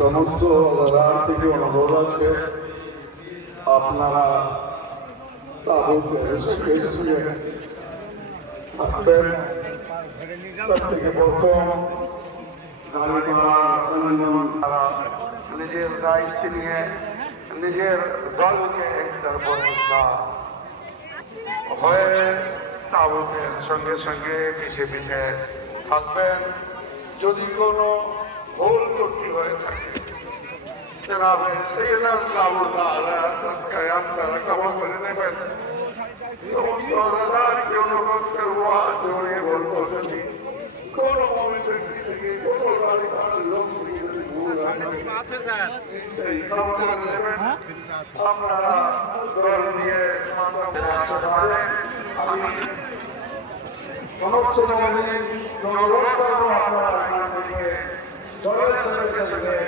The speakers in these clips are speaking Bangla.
সমস্ত থেকে অনুরোধ আছে আপনারা থাকবেন। তার থেকে প্রথম তারা নিজের দায়িত্ব নিয়ে নিজের দলকে একটার বন্ধুতা হয়ে তাবুকের সঙ্গে সঙ্গে পিছিয়ে পিছিয়ে থাকবেন। যদি কোনো ভুল ত্রুটি হয়ে থাকে আপনারা ক্ষমা করে নেবেন। অনুরোধ করবো হাত জড়িয়ে বলবো যদি কোনো ব্যক্তি থেকে কোনো লোক আপনারা দল নিয়ে সমস্ত অনুরোধ করবো আপনারা দলের সঙ্গে সঙ্গে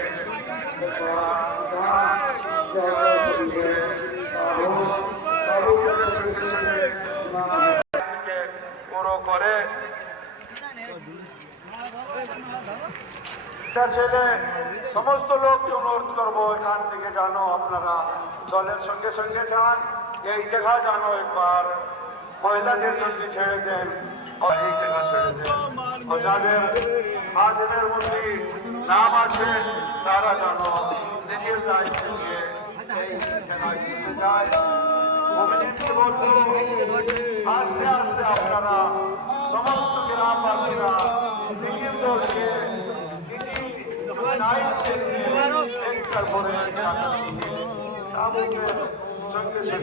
পুরো করে ছেলে সমস্ত লোককে অনুরোধ করবো এখান থেকে জানো আপনারা দলের সঙ্গে সঙ্গে যান। এই জায়গা জানো একবার মহিলাদের জন্য ছেড়ে দেন, এই জায়গা ছেড়ে দেন। যাদের আজমের মধ্যে নাম আছে তারা জানো নিজের দায়িত্ব নিয়ে এই জায়গায় যায়। আস্তে আস্তে আপনারা সমস্ত গ্রামবাসীরা নিজের দলকে সঙ্গে সঙ্গে